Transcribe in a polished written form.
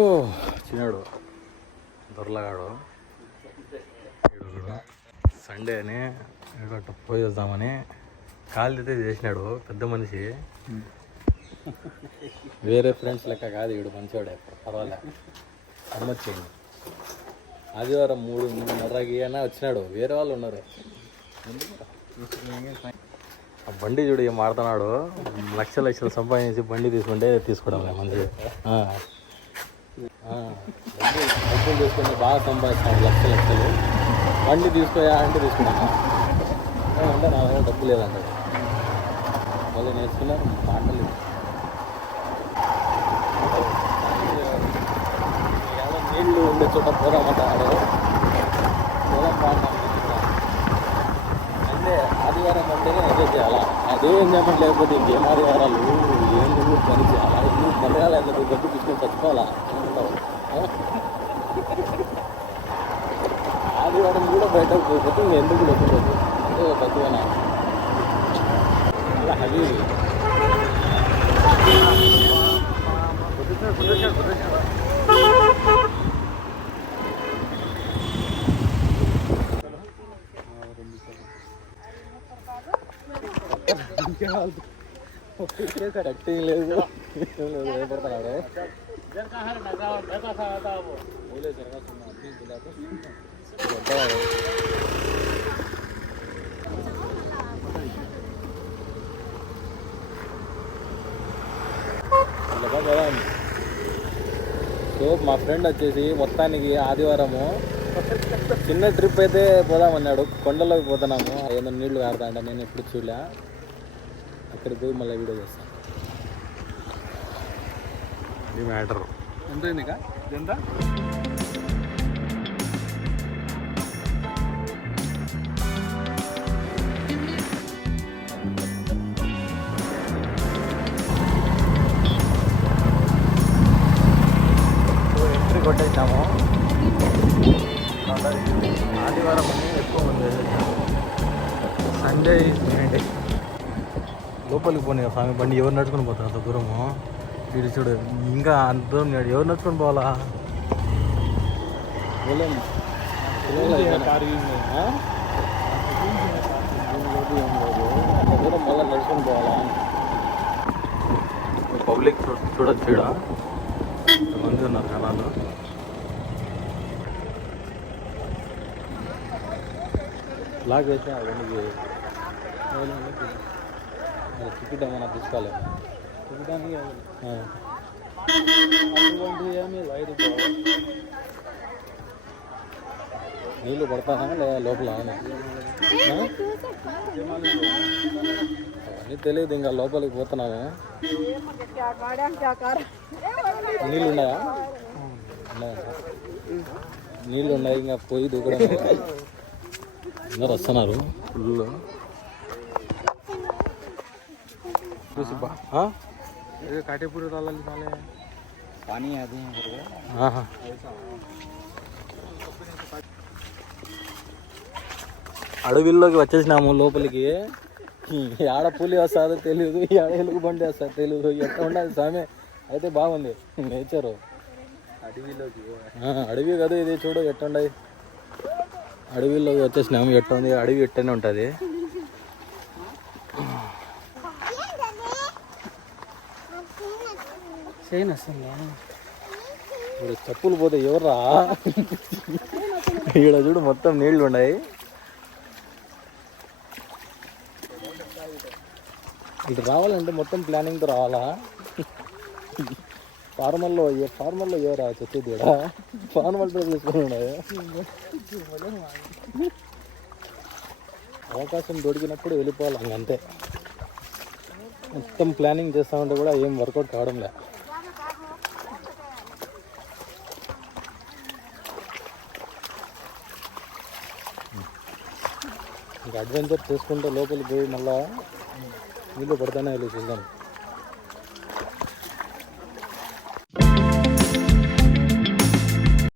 ఓ చిన్నాడు దొరలగాడు సండే అని ఎక్కడ పోయి వద్దామని కాలు అయితే చేసినాడు పెద్ద మనిషి. వేరే ఫ్రెండ్స్ లెక్క కాదు, వీడు మంచివాడే పర్వాలే. అమ్మొచ్చేయండి ఆదివారం 3:30కి అయినా వచ్చినాడు. వేరే వాళ్ళు ఉన్నారు. ఆ బండి చూడు ఏం మాడుతున్నాడు. లక్షలు సంపాదించి బండి తీసుకుంటే తీసుకోవడం మంచిది. డబ్బులు తీసుకుంటే బాగా సంపాదిస్తాడు లక్షలు. బండి తీసుకోయా అంటే తీసుకున్నాను అంటే నా దగ్గర డబ్బు లేదంటాడు. మళ్ళీ నేర్చుకున్నారు మాటలు. నీళ్ళు ఉండే చోట పోదామంటాడు. పొలం బాగున్నాను అంటే ఆదివారం అంటేనే ఎంజాయ్ చేయాలా. అదే ఎంజాయ్మెంట్ లేకపోతే ఇంకేం ఆదివారాలు ఎందుకు పని చేయాలా? ఎందుకు పనియాలి? ఎందుకు డబ్బు తీసుకొని చచ్చుకోవాలా? ఆదివారం కూడా బయటకు పోతే ఎందుకు డబ్బు లేదు అంటే తక్కువనా అలా హవి కరెక్టింగ్ లేదు. భయపడుతున్నాడు. సో మా ఫ్రెండ్ వచ్చేసి మొత్తానికి ఆదివారము చిన్న ట్రిప్ అయితే పోదామన్నాడు. కొండలోకి పోతున్నాము. ఏదో నీళ్లు కారుతాంట, నేను ఎప్పుడు చూడలే. అక్కడికి పోయి మళ్ళీ వీడియో చేస్తాను. ఇది మ్యాటర్ ఎంత అయిందిగా ఎంత ఎంట్రీ కొట్టేసాము. ఆదివారం అని ఎక్కువ మంది సండే లోపలికి పోనీ స్వామి బండి ఎవరు నడుచుకొని పోతారు అంత దూరము. వీడు చూడు ఇంకా అంత దూరం ఎవరు నడుచుకొని పోవాలా? అంత దూరం మళ్ళీ నడుచుకొని పోవాలా? పబ్లిక్ చూడొచ్చు. చూడ మంది ఉన్నారు జనాలు. లాగ్ అయితే ఆ బండికి టికెట్ ఏమైనా తీసుకోవాలి. నీళ్ళు పడతానా లేదా లోపల అవన్నీ తెలియదు. ఇంకా లోపలికి పోతున్నాము. నీళ్ళు ఉన్నాయా? నీళ్ళు ఉన్నాయి. ఇంకా పోయి దూకడం. అందరు వస్తున్నారు ఫుల్. काटेपुर पानी आते हैं. అడవిల్లోకి వచ్చేసినాము లోపలికి. ఆడ పులి వస్తుందో తెలియదు, ఆడ ఎలుగు బండి వస్తుందో తెలియదు. ఎట్లా ఉండాలి స్వామి. అయితే బాగుంది నేచరు. అడవి కదా ఇది. చూడు ఎట్టుండయి. అడవిలోకి వచ్చేసినాము. ఎట్టుంది అడవి? ఎట్టనే ఉంటుంది. ఇప్పుడు చెప్పులు పోతే ఎవర్రా? ఈడ చూడు మొత్తం నీళ్లు ఉన్నాయి. ఇటు రావాలంటే మొత్తం ప్లానింగ్తో రావాలా? ఫార్మల్లో ఎవరా చెప్పేది? కూడా ఫార్మల్ డ్రెస్ వేసుకొని ఉన్నాయి. అవకాశం దొరికినప్పుడు వెళ్ళిపోవాలి. అంతే. మొత్తం ప్లానింగ్ చేస్తామంటే కూడా ఏం వర్కౌట్ కావడం లే. ఇంకా అడ్వెంచర్ చేసుకుంటే లోపలికి పోయి మళ్ళా నీళ్ళు పడతానే వెళ్ళి చూద్దాం.